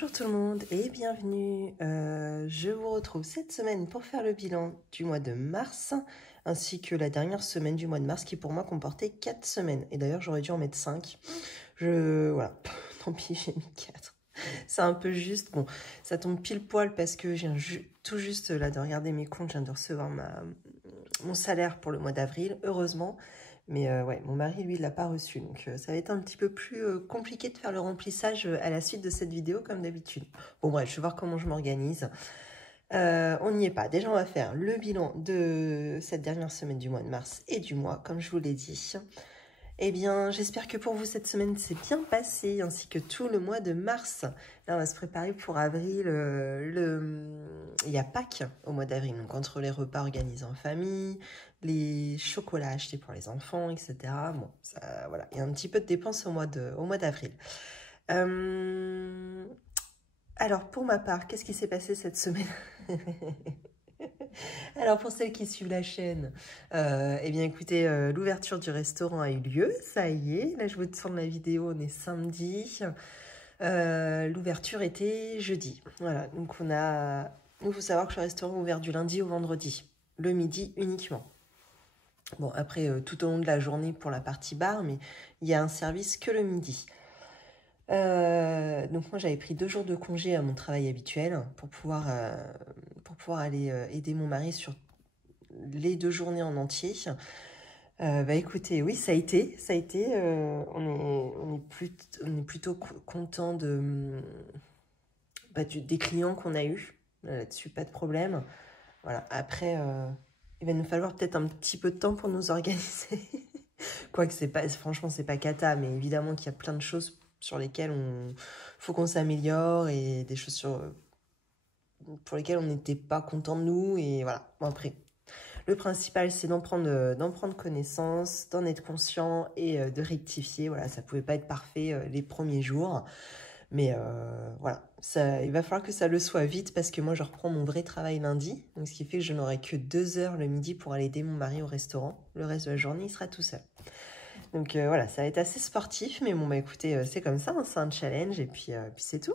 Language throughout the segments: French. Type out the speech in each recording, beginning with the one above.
Bonjour tout le monde et bienvenue. Je vous retrouve cette semaine pour faire le bilan du mois de mars ainsi que la dernière semaine du mois de mars qui pour moi comportait 4 semaines. Et d'ailleurs j'aurais dû en mettre 5. Voilà, tant pis j'ai mis 4. C'est un peu juste, bon ça tombe pile poil parce que j'ai tout juste là de regarder mes comptes, je viens de recevoir mon salaire pour le mois d'avril, heureusement. Mais ouais, mon mari, lui, il l'a pas reçu. Donc, ça va être un petit peu plus compliqué de faire le remplissage à la suite de cette vidéo, comme d'habitude. Bon, bref, je vais voir comment je m'organise. On n'y est pas. Déjà, on va faire le bilan de cette dernière semaine du mois de mars et du mois, comme je vous l'ai dit. Eh bien, j'espère que pour vous, cette semaine s'est bien passée, ainsi que tout le mois de mars. Là, on va se préparer pour avril. Il y a Pâques au mois d'avril, donc entre les repas organisés en famille, les chocolats achetés pour les enfants, etc. Bon, ça, voilà, il y a un petit peu de dépenses au mois d'avril. Alors, pour ma part, qu'est-ce qui s'est passé cette semaine? Alors, pour celles qui suivent la chaîne, eh bien, écoutez, l'ouverture du restaurant a eu lieu, ça y est. Là, je vous tourne la vidéo, on est samedi. L'ouverture était jeudi. Voilà, donc il faut savoir que le restaurant est ouvert du lundi au vendredi, le midi uniquement. Bon, après, tout au long de la journée pour la partie bar, mais il y a un service que le midi. Donc moi j'avais pris 2 jours de congé à mon travail habituel pour pouvoir aller aider mon mari sur les 2 journées en entier. Bah écoutez, oui ça a été, on est plutôt content des clients qu'on a eu là-dessus, pas de problème. Voilà, après il va nous falloir peut-être un petit peu de temps pour nous organiser. Quoique franchement c'est pas cata, mais évidemment qu'il y a plein de choses sur lesquelles faut qu'on s'améliore et des choses pour lesquelles on n'était pas content de nous. Et voilà, bon, après, le principal c'est d'en prendre connaissance, d'en être conscient et de rectifier. Voilà, ça pouvait pas être parfait les premiers jours. Mais voilà, il va falloir que ça le soit vite parce que moi je reprends mon vrai travail lundi. Donc ce qui fait que je n'aurai que 2 heures le midi pour aller aider mon mari au restaurant. Le reste de la journée, il sera tout seul. Donc voilà, ça va être assez sportif, mais bon, bah écoutez, c'est comme ça, hein, c'est un challenge, et puis c'est tout.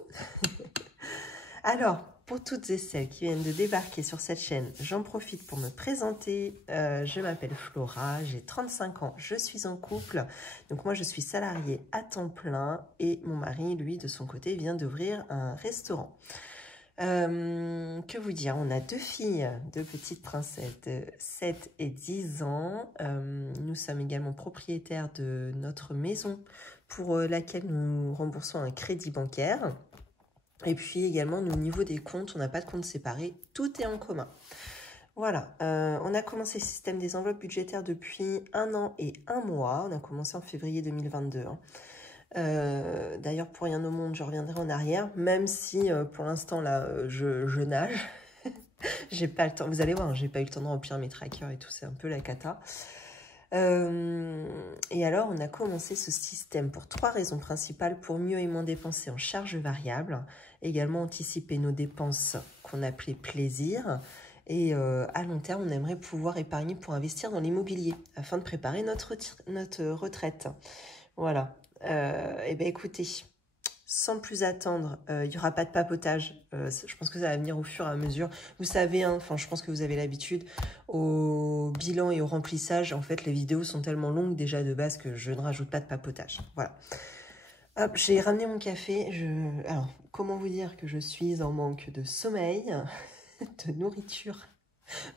Alors, pour toutes et celles qui viennent de débarquer sur cette chaîne, j'en profite pour me présenter. Je m'appelle Flora, j'ai 35 ans, je suis en couple. Donc moi, je suis salariée à temps plein, et mon mari, lui, de son côté, vient d'ouvrir un restaurant. Que vous dire, on a 2 filles, 2 petites princesses de 7 et 10 ans. Nous sommes également propriétaires de notre maison pour laquelle nous remboursons un crédit bancaire. Et puis également, au niveau des comptes, on n'a pas de compte séparé, tout est en commun. Voilà, on a commencé le système des enveloppes budgétaires depuis 1 an et 1 mois. On a commencé en février 2022. Hein. D'ailleurs, pour rien au monde, je reviendrai en arrière, même si pour l'instant, là, je nage. J'ai pas le temps, vous allez voir, j'ai pas eu le temps de remplir mes trackers et tout, c'est un peu la cata. Et alors, on a commencé ce système pour 3 raisons principales: pour mieux et moins dépenser en charges variables, également anticiper nos dépenses qu'on appelait plaisir, et à long terme, on aimerait pouvoir épargner pour investir dans l'immobilier afin de préparer notre retraite. Voilà. Eh bien, écoutez, sans plus attendre, il n'y aura pas de papotage. Je pense que ça va venir au fur et à mesure. Vous savez, hein, je pense que vous avez l'habitude, au bilan et au remplissage, en fait, les vidéos sont tellement longues déjà de base que je ne rajoute pas de papotage. Voilà. Hop, j'ai ramené mon café. Alors, comment vous dire que je suis en manque de sommeil, de nourriture.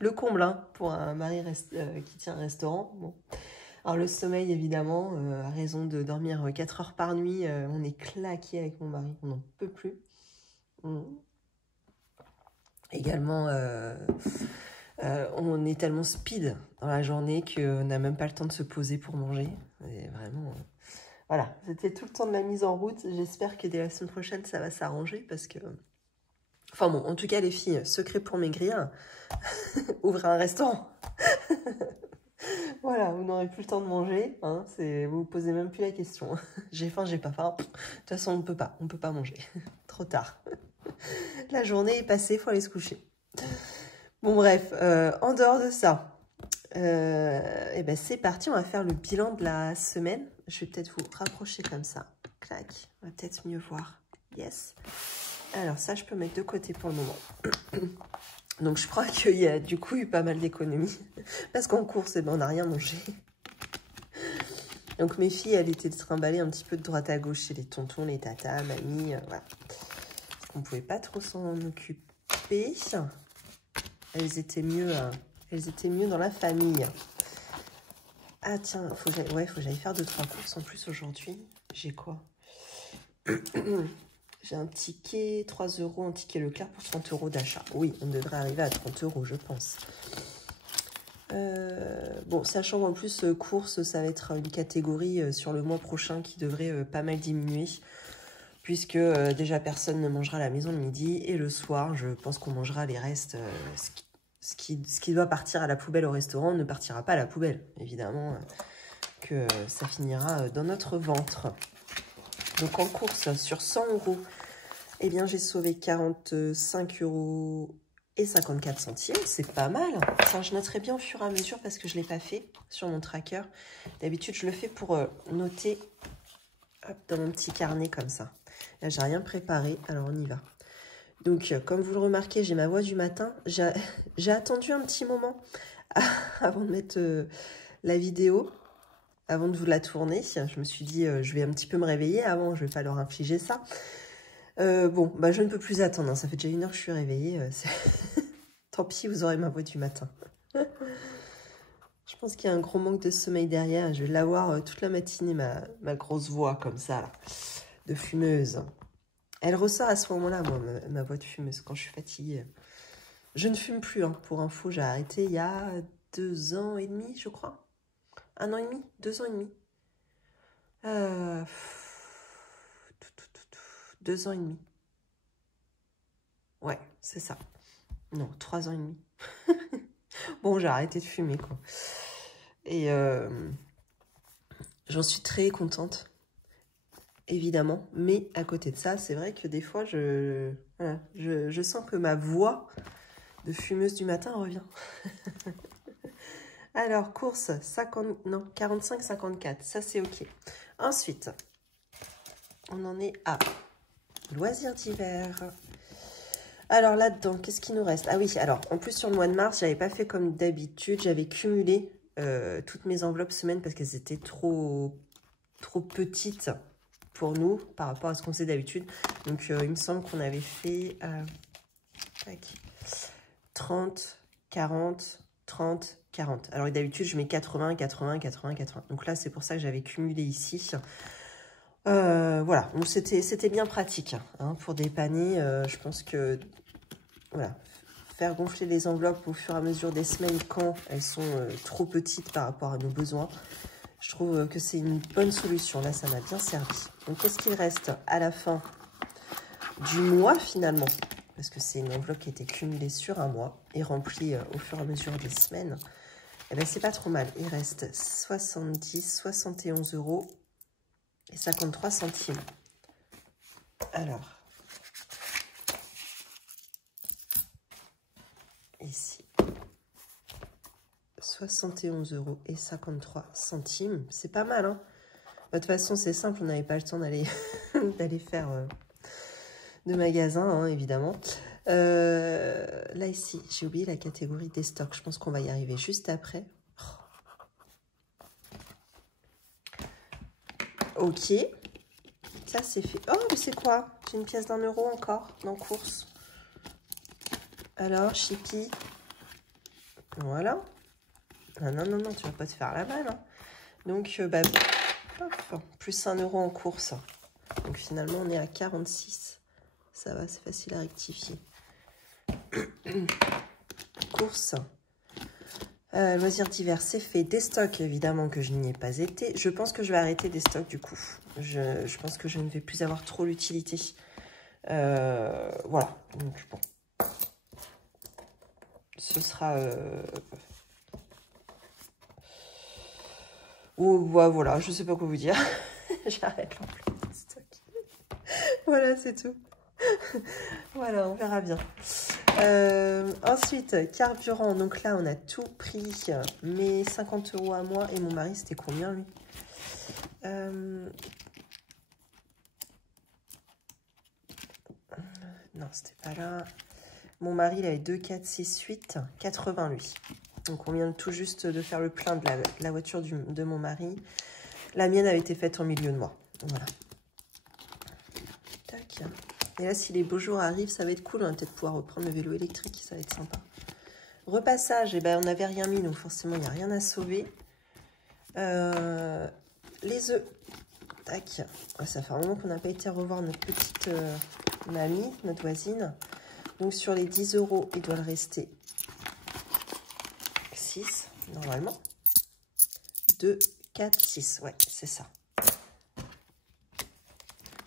Le comble, hein, pour un mari qui tient un restaurant. Bon. Alors le sommeil, évidemment, à raison de dormir 4 heures par nuit, on est claqué avec mon mari, on n'en peut plus. Également, on est tellement speed dans la journée qu'on n'a même pas le temps de se poser pour manger. Et vraiment, voilà, c'était tout le temps de la mise en route. J'espère que dès la semaine prochaine, ça va s'arranger parce que... Enfin bon, en tout cas, les filles, secret pour maigrir, ouvrez un restaurant. Voilà, vous n'aurez plus le temps de manger, hein, vous vous posez même plus la question. J'ai faim, j'ai pas faim. De toute façon, on ne peut pas manger. Trop tard. La journée est passée, il faut aller se coucher. Bon bref, en dehors de ça, eh ben c'est parti, on va faire le bilan de la semaine. Je vais peut-être vous rapprocher comme ça. Clac, on va peut-être mieux voir. Yes. Alors ça, je peux mettre de côté pour le moment. Donc je crois qu'il y a du coup eu pas mal d'économies. Parce qu'en course, eh ben, on n'a rien mangé. Donc mes filles, elles étaient trimballées un petit peu de droite à gauche chez les tontons, les tatas, mamie, voilà. Parce qu'on ne pouvait pas trop s'en occuper. Elles étaient mieux dans la famille. Ah tiens, faut que j'aille faire 2-3 courses en plus aujourd'hui. J'ai quoi? J'ai un ticket, 3 €, un ticket Leclerc pour 30 € d'achat. Oui, on devrait arriver à 30 €, je pense. Bon, sachant qu'en plus, course, ça va être une catégorie sur le mois prochain qui devrait pas mal diminuer. Puisque déjà, personne ne mangera à la maison le midi. Et le soir, je pense qu'on mangera les restes. Ce qui doit partir à la poubelle au restaurant ne partira pas à la poubelle. Évidemment que ça finira dans notre ventre. Donc en course, sur 100 €, eh bien j'ai sauvé 45,54 €. C'est pas mal. Ça, je noterai bien au fur et à mesure parce que je ne l'ai pas fait sur mon tracker. D'habitude, je le fais pour noter dans mon petit carnet comme ça. Là, j'ai rien préparé, alors on y va. Donc, comme vous le remarquez, j'ai ma voix du matin. J'ai attendu un petit moment avant de mettre la vidéo, avant de vous la tourner. Je me suis dit, je vais un petit peu me réveiller avant, je ne vais pas leur infliger ça. Bon, bah, je ne peux plus attendre, hein. Ça fait déjà 1 heure que je suis réveillée. Tant pis, vous aurez ma voix du matin. Je pense qu'il y a un gros manque de sommeil derrière. Je vais l'avoir toute la matinée, ma grosse voix comme ça, là, de fumeuse. Elle ressort à ce moment-là, moi, ma voix de fumeuse, quand je suis fatiguée. Je ne fume plus, hein. Pour info, j'ai arrêté il y a 2 ans et demi, je crois. 1 an et demi, 2 ans et demi. 2 ans et demi. Ouais, c'est ça. Non, 3 ans et demi. Bon, j'ai arrêté de fumer, quoi. Et j'en suis très contente, évidemment. Mais à côté de ça, c'est vrai que des fois, je sens que ma voix de fumeuse du matin revient. Alors, course, 45-54, ça c'est ok. Ensuite, on en est à loisirs d'hiver. Alors là-dedans, qu'est-ce qui nous reste? Ah oui, alors, en plus sur le mois de mars, j'avais pas fait comme d'habitude, j'avais cumulé toutes mes enveloppes semaines parce qu'elles étaient trop petites pour nous par rapport à ce qu'on faisait d'habitude. Donc, il me semble qu'on avait fait 30, 40, 30, 40. Alors d'habitude, je mets 80, 80, 80, 80. Donc là, c'est pour ça que j'avais cumulé ici. Voilà, donc c'était bien pratique hein, pour dépanner. Je pense que voilà, faire gonfler les enveloppes au fur et à mesure des semaines quand elles sont trop petites par rapport à nos besoins, je trouve que c'est une bonne solution. Là, ça m'a bien servi. Donc, qu'est-ce qu'il reste à la fin du mois finalement? Parce que c'est une enveloppe qui a été cumulée sur un mois et remplie au fur et à mesure des semaines. Eh bien, c'est pas trop mal. Il reste 71 € et 53 centimes. Alors, ici, 71 € et 53 centimes. C'est pas mal, hein? De toute façon, c'est simple, on n'avait pas le temps d'aller faire de magasin, hein, évidemment. Là, ici, j'ai oublié la catégorie des stocks. Je pense qu'on va y arriver juste après. Ok. Ça, c'est fait. Oh, mais c'est quoi? J'ai une pièce d'1 € encore dans course. Alors, Chippy. Voilà. Ah, non, non, non, tu vas pas te faire la balle. Hein. Donc, bah, paf, plus 1 € en course. Donc, finalement, on est à 46. Ça va, c'est facile à rectifier. Course. Loisirs d'hiver, c'est fait. Des stocks, évidemment, que je n'y ai pas été. Je pense que je vais arrêter des stocks, du coup. Je pense que je ne vais plus avoir trop l'utilité. Voilà. Donc, bon. Ce sera... voilà, je sais pas quoi vous dire. J'arrête l'emploi de stock. Voilà, c'est tout. Voilà, on verra bien. Ensuite, carburant. Donc là, on a tout pris. Mes 50 € à moi. Et mon mari, c'était combien, lui? Non, c'était pas là. Mon mari, il avait 2, 4, 6, 8, 80 lui. Donc on vient tout juste de faire le plein de la voiture de mon mari. La mienne avait été faite en milieu de mois. Voilà. Tac. Et là, si les beaux jours arrivent, ça va être cool. On va peut-être pouvoir reprendre le vélo électrique. Ça va être sympa. Repassage, eh ben, on n'avait rien mis, donc forcément, il n'y a rien à sauver. Les œufs. Tac. Ça fait un moment qu'on n'a pas été revoir notre petite mamie, notre voisine. Donc, sur les 10 €, il doit le rester 6, normalement. 2, 4, 6. Ouais, c'est ça.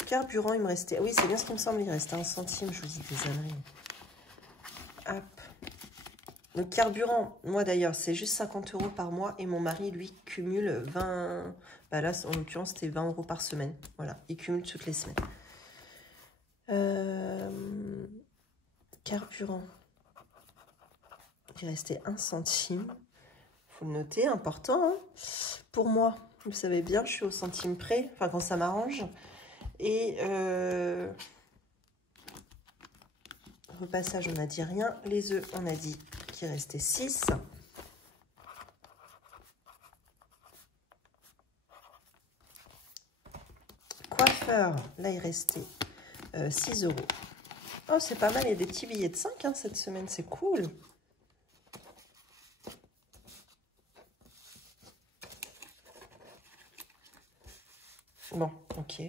Carburant, il me restait... Oui, c'est bien ce qui me semble. Il restait 1 centime. Je vous dis des âneries. Hop. Donc, carburant, moi d'ailleurs, c'est juste 50 € par mois. Et mon mari, lui, cumule 20... Bah là, en l'occurrence, c'était 20 € par semaine. Voilà, il cumule toutes les semaines. Carburant. Il restait 1 centime. Faut le noter, important. Hein, pour moi, vous savez bien, je suis au centime près. Enfin, quand ça m'arrange. Et... Repassage, on n'a dit rien. Les œufs, on a dit qu'il restait 6. Coiffeur, là, il restait 6 €. Oh, c'est pas mal. Il y a des petits billets de 5 hein, cette semaine. C'est cool. Bon, ok.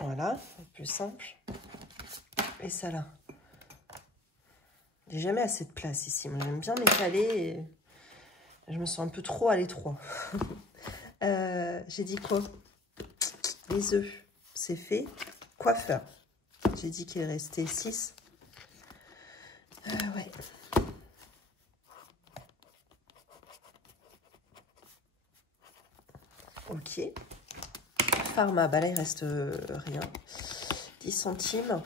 Voilà, plus simple. Et ça là. J'ai jamais assez de place ici. Moi, j'aime bien m'étaler. Et je me sens un peu trop à l'étroit. J'ai dit quoi? Les œufs, c'est fait. Coiffeur. J'ai dit qu'il restait 6. Ouais. Ok. Pharma, bah là, il reste rien. 10 centimes.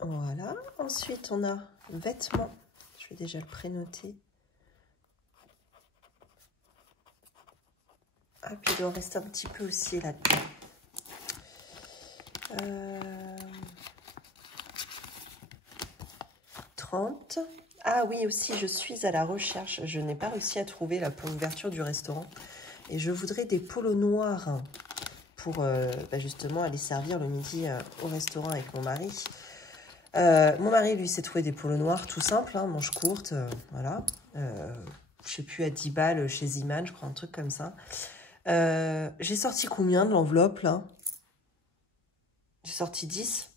Voilà. Ensuite, on a vêtements. Je vais déjà le prénoter. Ah, puis il doit rester un petit peu aussi là-dedans. 30. Ah oui, aussi, je suis à la recherche. Je n'ai pas réussi à trouver là pour l'ouverture du restaurant. Et je voudrais des polos noirs pour bah justement aller servir le midi au restaurant avec mon mari. Mon mari, lui, s'est trouvé des polos noirs tout simples, hein, manches courtes, voilà. Je sais plus, à 10 balles chez Ziman, je crois, un truc comme ça. J'ai sorti combien de l'enveloppe, là? J'ai sorti 10.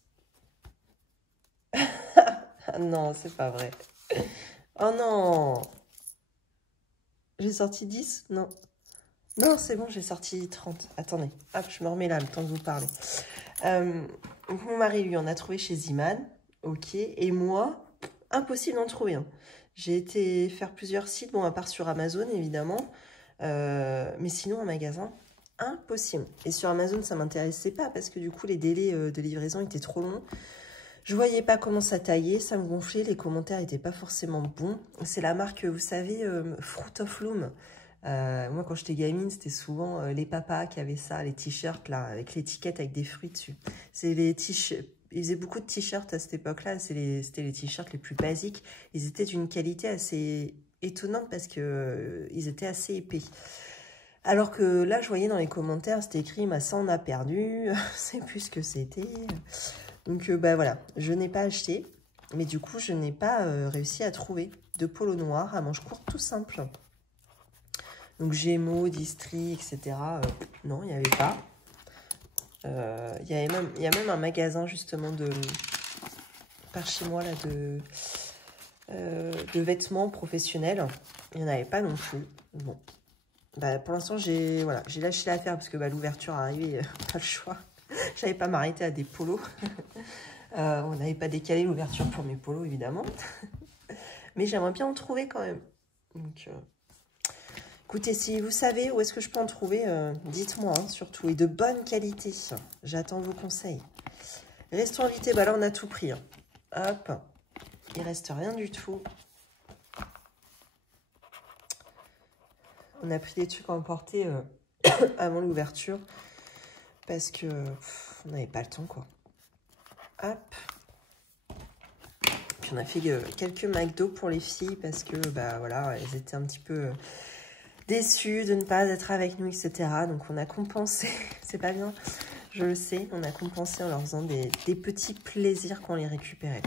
Ah non, c'est pas vrai. Oh non! J'ai sorti 10? Non. Non, c'est bon, j'ai sorti 30. Attendez, hop, je me remets là, le temps de vous parler. Mon mari, lui, en a trouvé chez Ziman. Ok. Et moi, impossible d'en trouver un. J'ai été faire plusieurs sites, bon, à part sur Amazon, évidemment. Mais sinon, en magasin, impossible. Et sur Amazon, ça m'intéressait pas parce que du coup, les délais de livraison étaient trop longs. Je voyais pas comment ça taillait, ça me gonflait, les commentaires étaient pas forcément bons. C'est la marque, vous savez, Fruit of Loom. Moi, quand j'étais gamine, c'était souvent les papas qui avaient ça, les t-shirts là, avec l'étiquette avec des fruits dessus. C'est les t-shirts. Ils faisaient beaucoup de t-shirts à cette époque-là. C'était les t-shirts les plus basiques. Ils étaient d'une qualité assez étonnante parce que ils étaient assez épais. Alors que là, je voyais dans les commentaires, c'était écrit, ma ça on a perdu. C'est plus ce que c'était. Donc, bah voilà, je n'ai pas acheté. Mais du coup, je n'ai pas réussi à trouver de polo noir à manches courtes tout simple. Donc, Gémeaux, Distri, etc. Non, il n'y avait pas. Il y a même un magasin, justement, par chez moi, là, de vêtements professionnels. Il n'y en avait pas non plus. Bon. Bah, pour l'instant, j'ai lâché l'affaire parce que bah, l'ouverture arrivait, pas le choix. J'avais pas m'arrêter à des polos. On n'avait pas décalé l'ouverture pour mes polos, évidemment. Mais j'aimerais bien en trouver quand même. Donc, écoutez, si vous savez où est-ce que je peux en trouver, dites-moi, hein, surtout. Et de bonne qualité. J'attends vos conseils. Restons invités. Bah là, on a tout pris. Hein. Hop. Il reste rien du tout. On a pris des trucs à emporter avant l'ouverture. Parce que on n'avait pas le temps, quoi. Hop. Puis on a fait quelques McDo pour les filles parce que, bah voilà, elles étaient un petit peu déçues de ne pas être avec nous, etc. Donc on a compensé, c'est pas bien, je le sais, on a compensé en leur faisant des petits plaisirs quand on les récupérait.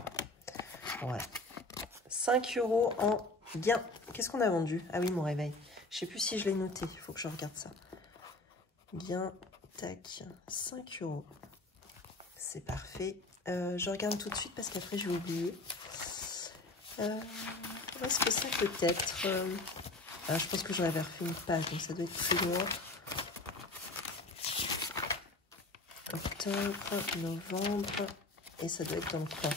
Voilà. 5 € en gain. Qu'est-ce qu'on a vendu? Ah oui, mon réveil. Je sais plus si je l'ai noté, il faut que je regarde ça. Gain, tac, 5 €. C'est parfait. Je regarde tout de suite parce qu'après je vais oublier. Où est-ce que ça peut être je pense que j'aurais refait une page, donc ça doit être plus loin. Octobre, novembre, et ça doit être dans le coin.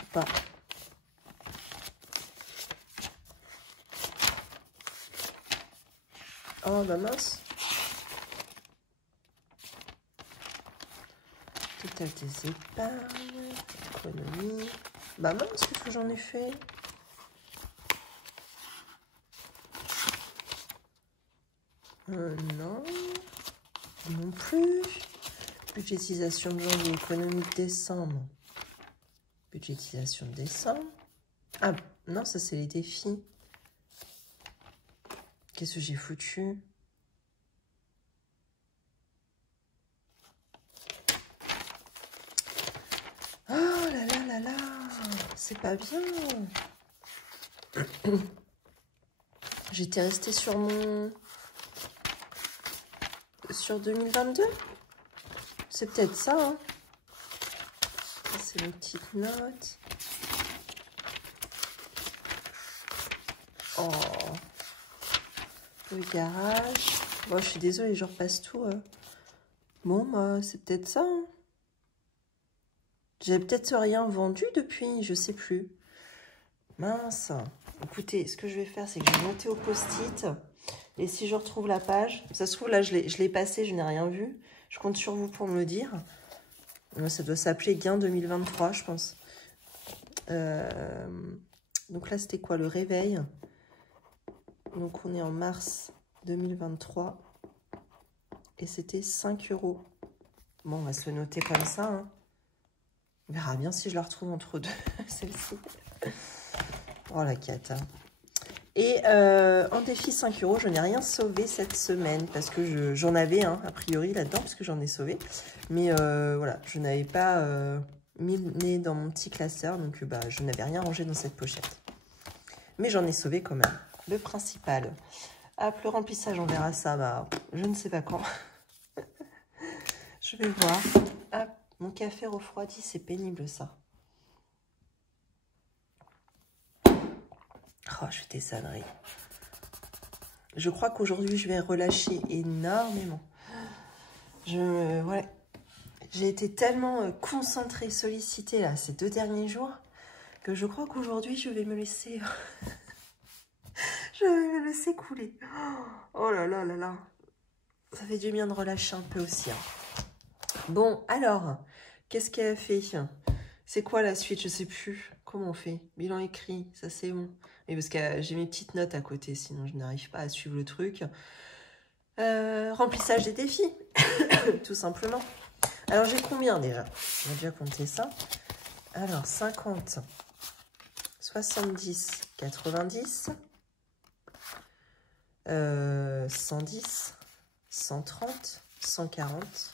Ou pas. Oh bah mince. Total des épargnes, économie. Bah mince, qu'est-ce que j'en ai fait? Non. Non plus. Budgétisation de janvier, économie de décembre. Budgétisation de décembre. Ah non, ça c'est les défis. Qu'est-ce que j'ai foutu? Oh là là là là, c'est pas bien. J'étais restée sur 2022. C'est peut-être ça, hein. Ça, c'est une petite note. Oh. Le garage. Bon, je suis désolée, je repasse tout. Bon, bah, c'est peut-être ça, hein. J'avais peut-être rien vendu depuis, je sais plus. Mince. Écoutez, ce que je vais faire, c'est que je vais noter au post-it. Et si je retrouve la page, ça se trouve, là, je l'ai passé, je n'ai rien vu. Je compte sur vous pour me le dire. Ça doit s'appeler Gain 2023, je pense. Donc là, c'était quoi? Le réveil. Donc, on est en mars 2023. Et c'était 5 €. Bon, on va se le noter comme ça, hein. On verra bien si je la retrouve entre deux, celle-ci. Oh, la cata. Et en défi 5 €, je n'ai rien sauvé cette semaine parce que j'en avais a priori là-dedans, parce que j'en ai sauvé. Mais voilà, je n'avais pas mis le nez dans mon petit classeur, donc bah, je n'avais rien rangé dans cette pochette. Mais j'en ai sauvé quand même, le principal. Hop, le remplissage, on verra ça, bah, je ne sais pas quand. Je vais voir. Hop, mon café refroidi, c'est pénible ça. Oh, je fais des âneries. Je crois qu'aujourd'hui, je vais relâcher énormément. Ouais, j'ai été tellement concentrée, sollicitée là, ces 2 derniers jours, que je crois qu'aujourd'hui, je vais me laisser... je vais me laisser couler. Oh là là là là. Ça fait du bien de relâcher un peu aussi, hein. Bon, alors, qu'est-ce qu'elle a fait? C'est quoi la suite? Je sais plus. Comment on fait? Bilan écrit, ça c'est bon. Et parce que j'ai mes petites notes à côté, sinon je n'arrive pas à suivre le truc. Remplissage des défis, tout simplement. Alors j'ai combien déjà? On va déjà compter ça. Alors 50, 70, 90, 110, 130, 140.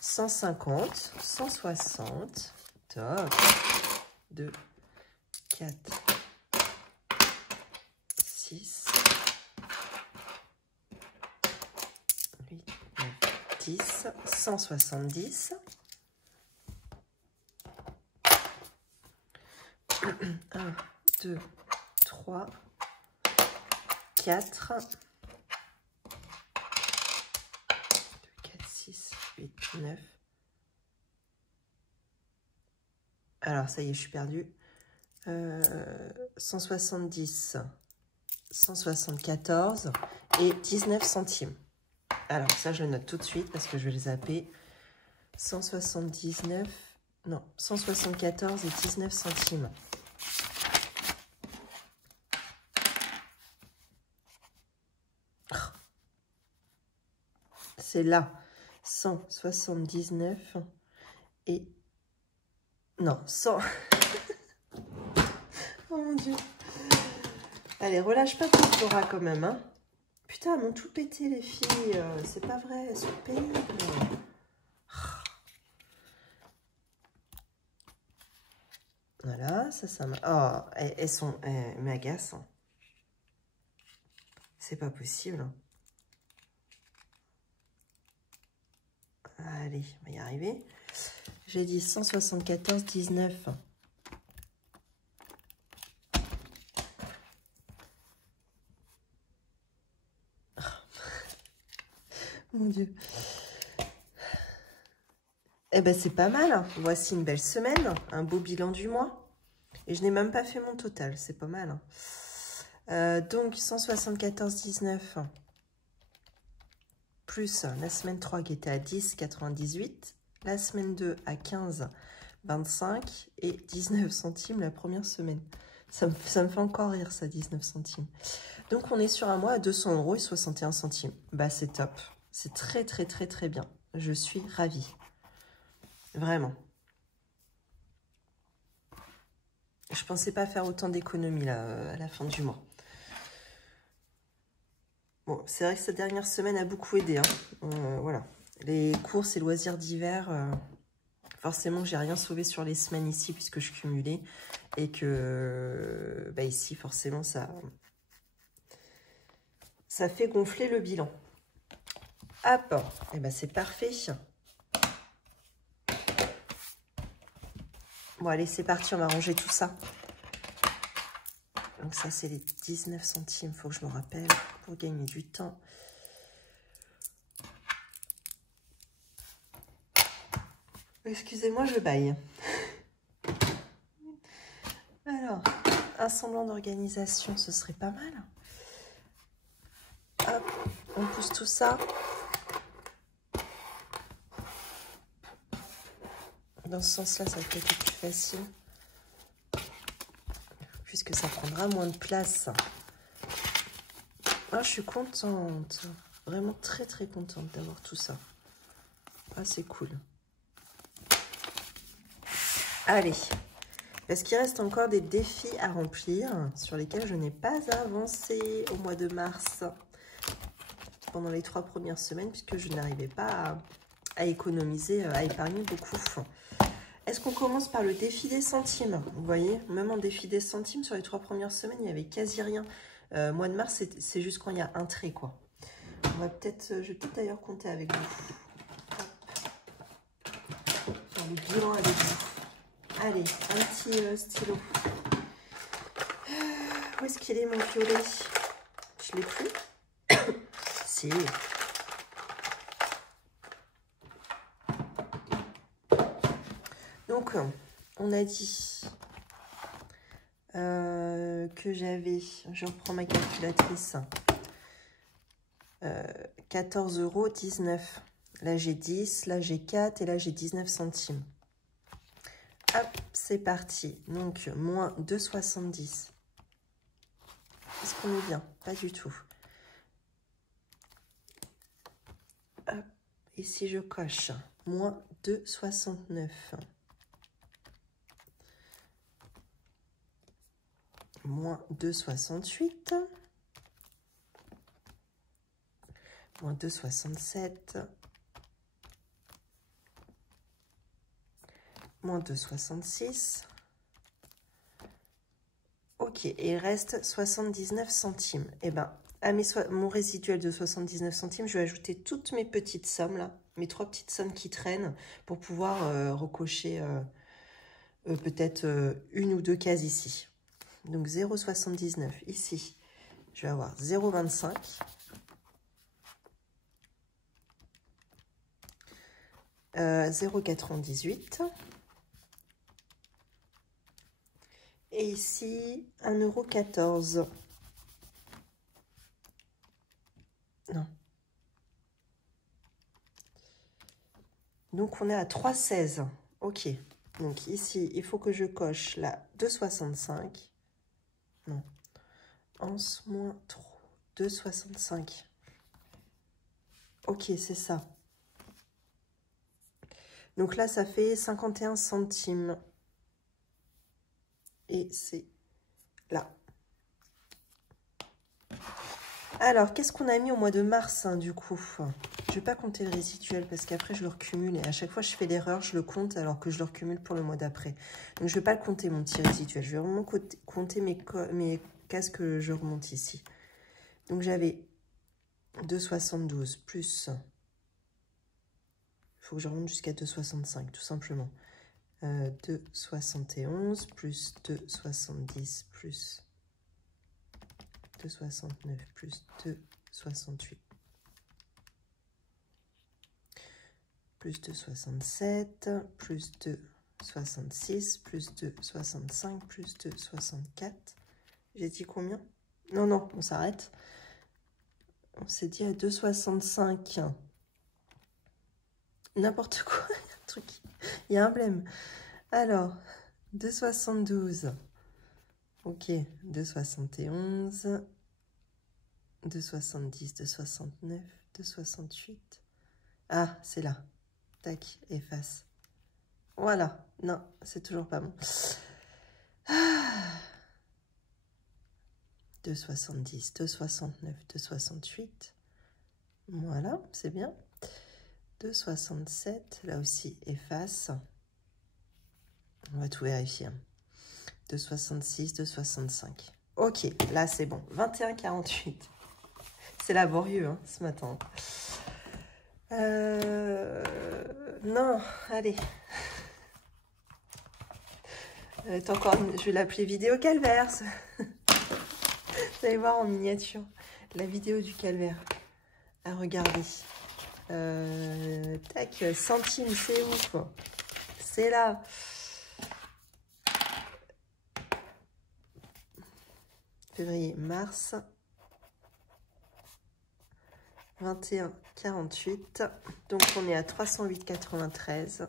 150, 160, top, 2, 4, 6, 8, 9, 10, 170, 1, 2, 3, 4, 6, 8, 9. Alors, ça y est, je suis perdue. 170, 174 et 19 centimes. Alors, ça, je le note tout de suite parce que je vais le zapper. 179 Non, 174 et 19 centimes. C'est là. 179 et... Non, 100... Oh mon Dieu. Allez, relâche pas ton Flora quand même, hein. Putain, elles m'ont tout pété, les filles. C'est pas vrai, elles sont pénibles. Voilà, ça m'a... Oh, elles sont... Elles m'agacent. Hein. C'est pas possible. Allez, on va y arriver. J'ai dit 174, 19. Mon Dieu. Eh ben, c'est pas mal. Voici une belle semaine. Un beau bilan du mois. Et je n'ai même pas fait mon total. C'est pas mal. Donc, 174,19. Plus la semaine 3 qui était à 10,98. La semaine 2 à 15,25. Et 19 centimes la première semaine. Ça me fait encore rire, ça, 19 centimes. Donc, on est sur un mois à 200 € et 61 centimes. Bah, c'est top. C'est très, très, très, très bien. Je suis ravie. Vraiment. Je pensais pas faire autant d'économies, là, à la fin du mois. Bon, c'est vrai que cette dernière semaine a beaucoup aidé. Hein. Voilà. Les courses et loisirs d'hiver, forcément, j'ai rien sauvé sur les semaines ici, puisque je cumulais. Et que, bah, ici, forcément, ça fait gonfler le bilan. Hop, et ben c'est parfait. Bon, allez, c'est parti, on va ranger tout ça. Donc ça, c'est les 19 centimes, faut que je me rappelle, pour gagner du temps. Excusez-moi, je baille. Alors, un semblant d'organisation, ce serait pas mal. Hop, on pousse tout ça. Dans ce sens-là, ça va peut être plus facile. Puisque ça prendra moins de place. Ah, je suis contente. Vraiment très, très contente d'avoir tout ça. Ah, c'est cool. Allez. Est-ce qu'il reste encore des défis à remplir sur lesquels je n'ai pas avancé au mois de mars pendant les 3 premières semaines puisque je n'arrivais pas à économiser, à épargner beaucoup. Est-ce qu'on commence par le défi des centimes? Vous voyez, même en défi des centimes, sur les 3 premières semaines, il n'y avait quasi rien. Mois de mars, c'est juste quand il y a un trait, quoi. Je vais peut-être d'ailleurs compter avec vous. Faire le bilan avec vous. Allez, un petit stylo. Où est-ce qu'il est, mon violet? Je l'ai plus. Si. Donc, on a dit que j'avais, je reprends ma calculatrice, 14,19 €. Là, j'ai 10, là, j'ai 4 et là, j'ai 19 centimes. Hop, c'est parti. Donc, moins 2,70. Est-ce qu'on est bien? Pas du tout. Hop, et si je coche, moins 2,69. Moins 2,68. Moins 2,67. Moins 2,66. Ok, et il reste 79 centimes. Eh bien, à mon résiduel de 79 centimes, je vais ajouter toutes mes petites sommes, là, mes 3 petites sommes qui traînent, pour pouvoir recocher peut-être une ou deux cases ici. Donc 0,79 ici. Je vais avoir 0,25. 0,98. Et ici, 1,14 €. Non. Donc, on est à 3,16. Ok. Donc ici, il faut que je coche la 2,65. Non. 11 moins 3. 2,65. Ok, c'est ça. Donc là, ça fait 51 centimes. Et c'est là. Alors, qu'est-ce qu'on a mis au mois de mars, hein, du coup? Je vais pas compter le résiduel parce qu'après, je le recumule. Et à chaque fois, je fais l'erreur, je le compte alors que je le recumule pour le mois d'après. Donc, je vais pas le compter, mon petit résiduel. Je vais vraiment compter mes cases que je remonte ici. Donc, j'avais 2,72 plus... Il faut que je remonte jusqu'à 2,65, tout simplement. 2,71 plus 2,70 plus 2,69 plus 2,68 plus 2,67 plus 2,66 plus 2,65 plus 2,64. J'ai dit combien? Non, non, on s'arrête. On s'est dit à 2,65. N'importe quoi, un truc. Il y a un blême. Alors, 2,72. Ok, 2,71. 2,70, 2,69, 2,68. Ah, c'est là. Tac, efface. Voilà. Non, c'est toujours pas bon. 2,70, 2,69, 2,68. Voilà, c'est bien. 2,67, là aussi, efface. On va tout vérifier. 2,66, 2,65. Ok, là, c'est bon. 21,48. C'est laborieux, hein, ce matin. Non, allez. Encore je vais l'appeler vidéo calvaire. Vous allez voir en miniature la vidéo du calvaire à regarder. Tac, centimes, c'est ouf. C'est là. Février, mars. 21,48. Donc on est à 308,93.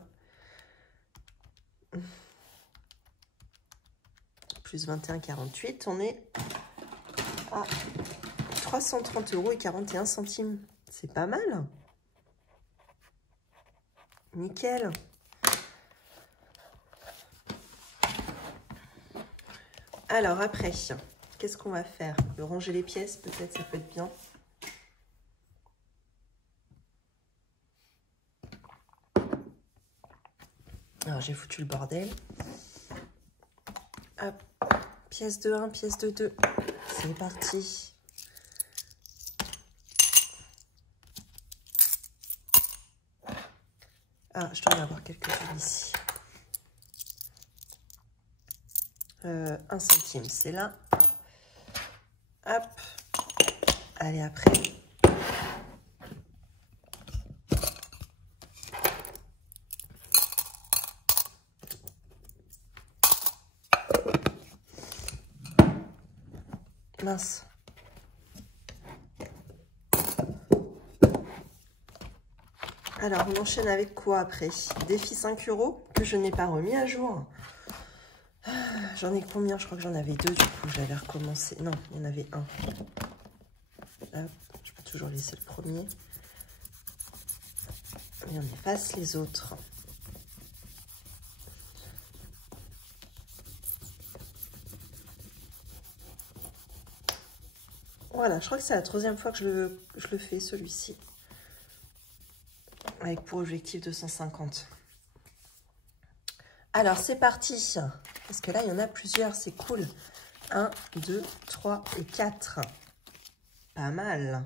Plus 21,48. On est à 330,41 €. C'est pas mal. Nickel. Alors après, qu'est-ce qu'on va faire? Le ranger les pièces, peut-être, ça peut être bien. Alors j'ai foutu le bordel. Hop, pièce de 1, pièce de 2. C'est parti. Ah, je dois en avoir quelques-unes ici. 1 centime, c'est là. Hop. Allez, après. Mince. Alors, on enchaîne avec quoi après? Défi 5 € que je n'ai pas remis à jour. J'en ai combien? Je crois que j'en avais 2 du coup. J'avais recommencé. Non, il y en avait un. Hop, je peux toujours laisser le premier. Et on efface les autres. Voilà, je crois que c'est la 3e fois que je le fais, celui-ci. Avec pour objectif 250. Alors, c'est parti. Parce que là, il y en a plusieurs, c'est cool. 1, 2, 3 et 4. Pas mal.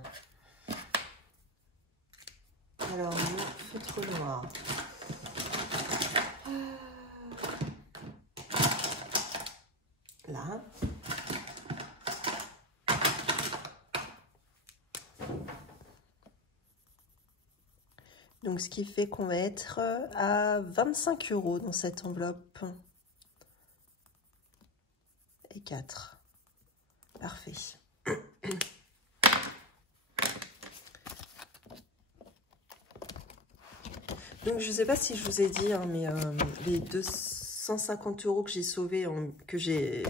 Alors, le feutre noir. Là. Donc, ce qui fait qu'on va être à 25 € dans cette enveloppe. Et 4. Parfait. Donc, je ne sais pas si je vous ai dit, hein, mais les 250 € que j'ai sauvés, que j'ai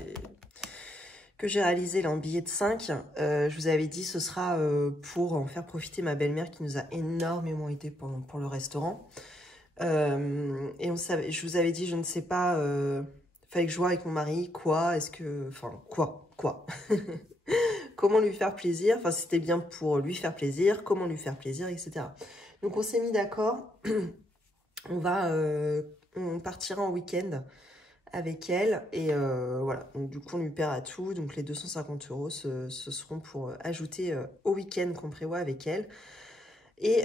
réalisé là en billet de 5, je vous avais dit ce sera pour en faire profiter ma belle-mère qui nous a énormément aidé pour le restaurant. Et je vous avais dit, je ne sais pas, fallait que je vois avec mon mari quoi, quoi comment lui faire plaisir, enfin c'était bien pour lui faire plaisir, comment lui faire plaisir, etc. Donc on s'est mis d'accord, on partira en week-end avec elle, et voilà, donc du coup on lui paiera tout, donc les 250 € ce seront pour ajouter au week-end qu'on prévoit avec elle. Et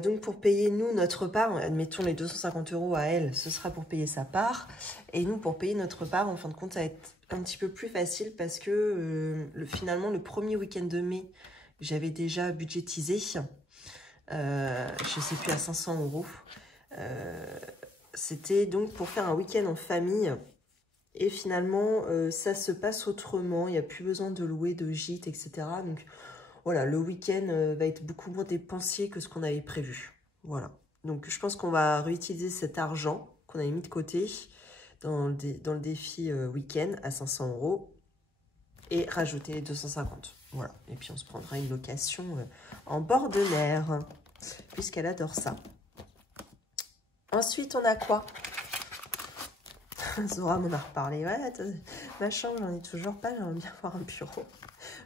donc pour payer nous notre part, admettons les 250 € à elle, ce sera pour payer sa part, et nous pour payer notre part, en fin de compte ça va être un petit peu plus facile parce que finalement le premier week-end de mai, j'avais déjà budgétisé, je sais plus, à 500 €. C'était donc pour faire un week-end en famille. Et finalement, ça se passe autrement. Il n'y a plus besoin de louer de gîte, etc. Donc voilà, le week-end va être beaucoup moins dépensier que ce qu'on avait prévu. Voilà. Donc je pense qu'on va réutiliser cet argent qu'on avait mis de côté dans le défi week-end à 500 € et rajouter les 250. Voilà. Et puis on se prendra une location en bord de mer, puisqu'elle adore ça. Ensuite, on a quoi? Zora m'en a reparlé. Ouais, ma chambre, j'en ai toujours pas. J'aimerais bien avoir un bureau.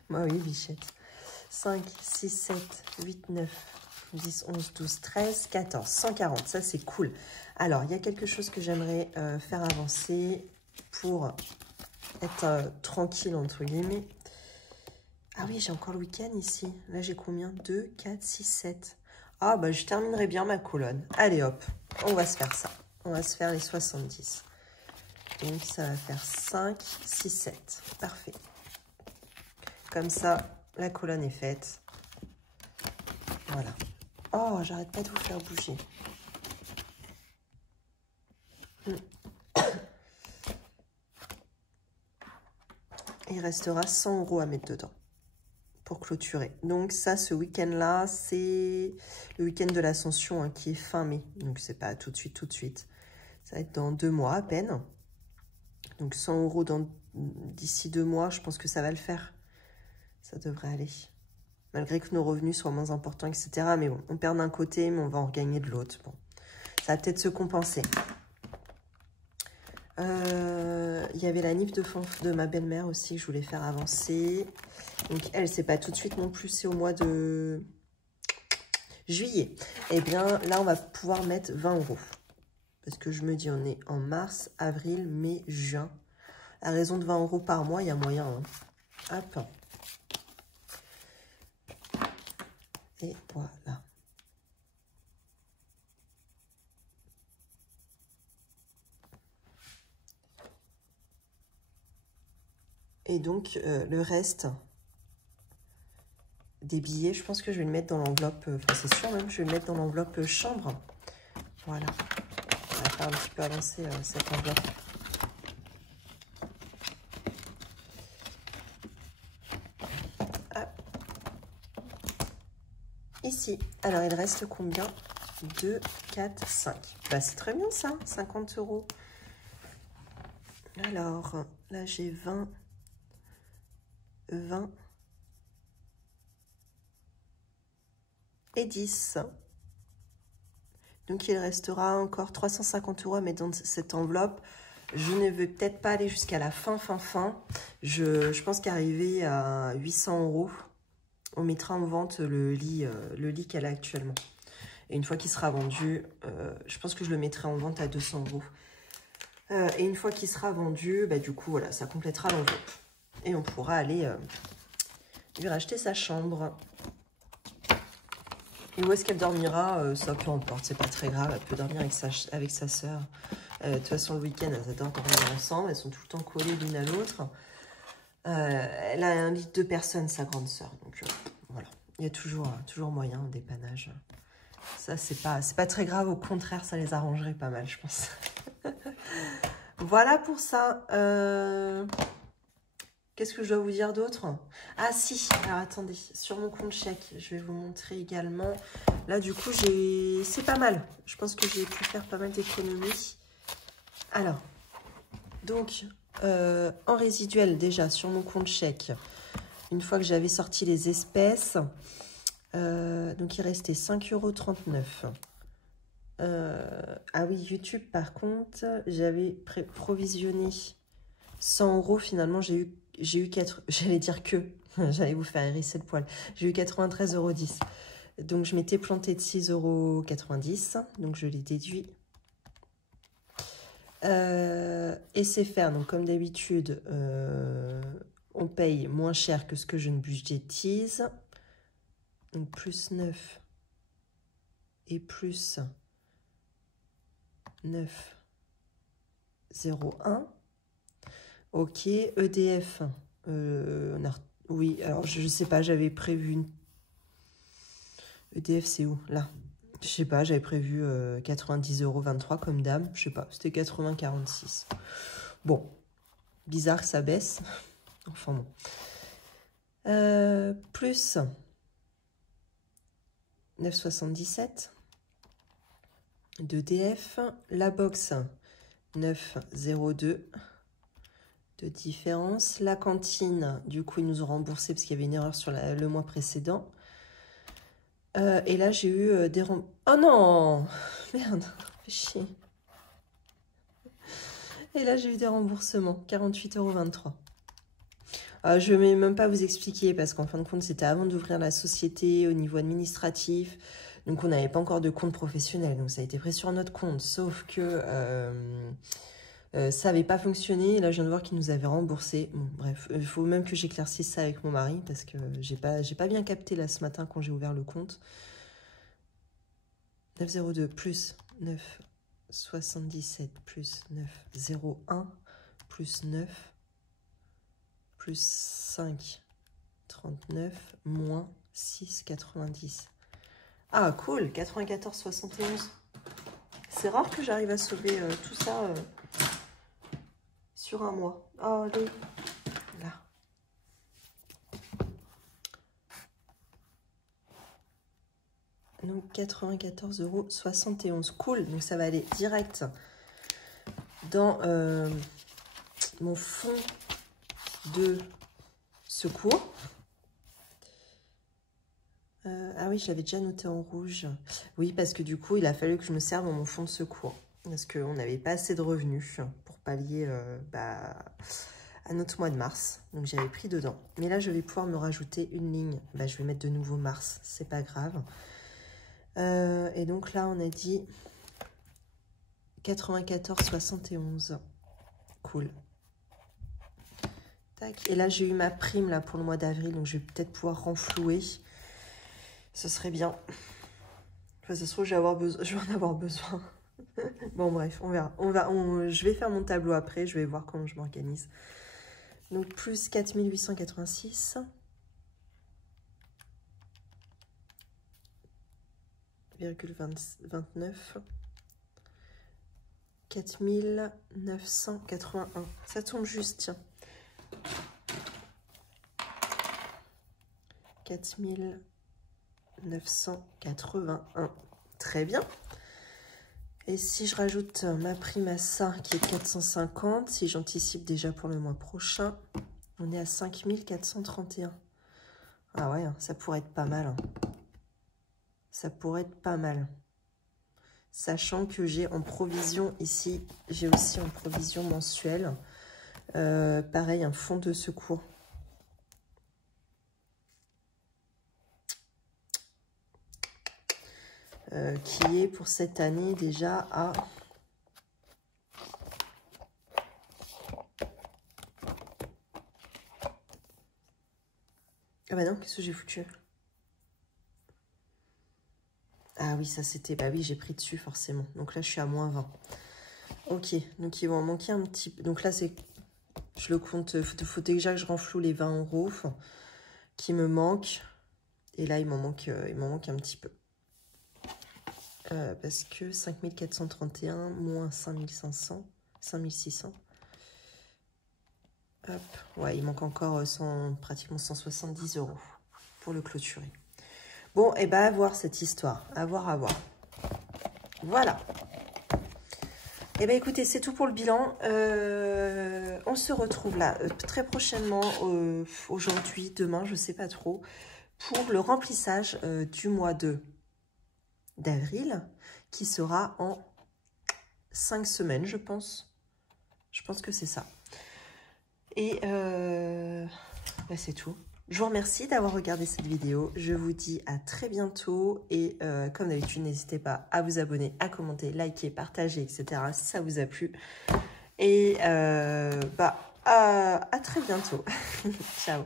Moi, oui, bichette. 5, 6, 7, 8, 9, 10, 11, 12, 13, 14, 140. Ça, c'est cool. Alors, il y a quelque chose que j'aimerais faire avancer pour être tranquille, entre guillemets. Ah oui, j'ai encore le week-end ici. Là, j'ai combien? 2, 4, 6, 7. Ah, bah, je terminerai bien ma colonne. Allez, hop. On va se faire ça. On va se faire les 70. Donc, ça va faire 5, 6, 7. Parfait. Comme ça, la colonne est faite. Voilà. Oh, j'arrête pas de vous faire bouger. Il restera 100 € à mettre dedans pour clôturer. Donc ça, ce week-end-là, c'est le week-end de l'Ascension hein, qui est fin mai. Donc, c'est pas tout de suite. Ça va être dans 2 mois à peine. Donc 100 € d'ici 2 mois, je pense que ça va le faire. Ça devrait aller. Malgré que nos revenus soient moins importants, etc. Mais bon, on perd d'un côté, mais on va en regagner de l'autre. Bon, ça va peut-être se compenser. Il y avait la nif de ma belle-mère aussi que je voulais faire avancer. Donc elle, c'est pas tout de suite non plus, c'est au mois de juillet. Et bien là, on va pouvoir mettre 20 €. Parce que je me dis, on est en mars, avril, mai, juin. À raison de 20 € par mois, il y a moyen. Hein. Hop. Et voilà. Et donc, le reste des billets, je pense que je vais le mettre dans l'enveloppe, enfin c'est sûr même, je vais le mettre dans l'enveloppe chambre. Voilà. On va faire un petit peu avancer cette enveloppe. Hop. Ici. Alors, il reste combien? 2, 4, 5. Bah, c'est très bien ça, 50 €. Alors, là, j'ai 20, 20 et 10. Donc, il restera encore 350 € à mettre dans cette enveloppe. Je ne vais peut-être pas aller jusqu'à la fin. Je pense qu'arriver à 800 €, on mettra en vente le lit qu'elle a actuellement. Et une fois qu'il sera vendu, je pense que je le mettrai en vente à 200 €. Et une fois qu'il sera vendu, bah, du coup, voilà, ça complétera l'enveloppe. Et on pourra aller lui racheter sa chambre. Et où est-ce qu'elle dormira, ça peu importe, c'est pas très grave. Elle peut dormir avec sa sœur. De toute façon, le week-end, elles adorent dormir ensemble. Elles sont tout le temps collées l'une à l'autre. Elle a un lit de 2 personnes, sa grande sœur. Donc voilà, il y a toujours moyen, un dépannage. Ça, c'est pas très grave. Au contraire, ça les arrangerait pas mal, je pense. Voilà pour ça. Qu'est-ce que je dois vous dire d'autre? Ah si, alors attendez, sur mon compte chèque, je vais vous montrer également. Là, du coup, c'est pas mal. Je pense que j'ai pu faire pas mal d'économies. Alors, donc, en résiduel, déjà, sur mon compte chèque, une fois que j'avais sorti les espèces, donc il restait 5,39 €. Ah oui, YouTube, par contre, j'avais provisionné 100 €. Finalement, j'ai eu 4, j'allais dire que, j'allais vous faire hérisser le poil. J'ai eu 93,10 €. Donc, je m'étais plantée de 6,90 €. Donc, je l'ai déduit. Et c'est faire, donc comme d'habitude, on paye moins cher que ce que je ne budgétise. Donc, plus 9 et plus 9,01. Ok, EDF. Oui, alors je sais pas, j'avais prévu une... EDF, c'est où? Là. Je sais pas, j'avais prévu 90,23 € comme dame. Je sais pas, c'était 80,46 €. Bon, bizarre que ça baisse. Enfin bon. Plus 9,77 d'EDF. La box, 9,02 de différence. La cantine, du coup, ils nous ont remboursé parce qu'il y avait une erreur sur le mois précédent. Et là, j'ai eu des remboursements. Oh non! Merde, fais chier. Et là, j'ai eu des remboursements, 48,23 €. Je ne vais même pas vous expliquer parce qu'en fin de compte, c'était avant d'ouvrir la société au niveau administratif. Donc, on n'avait pas encore de compte professionnel. Donc, ça a été pris sur notre compte. Sauf que ça n'avait pas fonctionné. Et là, je viens de voir qu'ils nous avaient remboursé. Bon, bref, il faut même que j'éclaircisse ça avec mon mari parce que j'ai pas bien capté là ce matin quand j'ai ouvert le compte. 9,02 plus 9,77 plus 9,01 plus 9 plus 5,39 moins 6,90. Ah, cool, 94,71. C'est rare que j'arrive à sauver tout ça sur un mois. Oh, allez, là. Donc, 94,71 €. Cool, donc ça va aller direct dans mon fonds de secours. Ah oui, je l'avais déjà noté en rouge. Oui, parce que du coup, il a fallu que je me serve dans mon fonds de secours. Parce qu'on n'avait pas assez de revenus pour pallier à notre mois de mars. Donc, j'avais pris dedans. Mais là, je vais pouvoir me rajouter une ligne. Je vais mettre de nouveau mars. C'est pas grave. Et donc là, on a dit 94,71. Cool. Tac. Et là, j'ai eu ma prime là, pour le mois d'avril. Donc, je vais peut-être pouvoir renflouer. Ce serait bien. Enfin, ça se trouve, je vais en avoir besoin. Bon, bref, on verra. Je vais faire mon tableau après. Je vais voir comment je m'organise. Donc, plus 4886. 29. 4981. Ça tombe juste, tiens. 4981. Très bien. Et si je rajoute ma prime à ça, qui est 450, si j'anticipe déjà pour le mois prochain, on est à 5431. Ah ouais, ça pourrait être pas mal. Hein. Ça pourrait être pas mal. Sachant que j'ai en provision ici, j'ai aussi en provision mensuelle, pareil, un fonds de secours. Qui est pour cette année déjà à... Ah bah non, qu'est-ce que j'ai foutu? Ah oui, ça c'était... Bah oui, j'ai pris dessus forcément. Donc là, je suis à moins 20. Ok, donc il va en manquer un petit peu. Donc là, c'est... Je le compte... Faut déjà que je renfloue les 20 € qui me manquent. Et là, il m'en manque un petit peu. Parce que 5431 moins 5600. Hop. Ouais, il manque encore pratiquement 170 € pour le clôturer. Bon, et ben à voir cette histoire. À voir, à voir. Voilà. Et ben écoutez, c'est tout pour le bilan. On se retrouve là très prochainement, aujourd'hui, demain, je sais pas trop, pour le remplissage du mois d'avril, qui sera en 5 semaines, je pense. Je pense que c'est ça. Et ben c'est tout. Je vous remercie d'avoir regardé cette vidéo. Je vous dis à très bientôt. Et comme d'habitude, n'hésitez pas à vous abonner, à commenter, liker, partager, etc. si ça vous a plu. Et bah, à très bientôt. Ciao.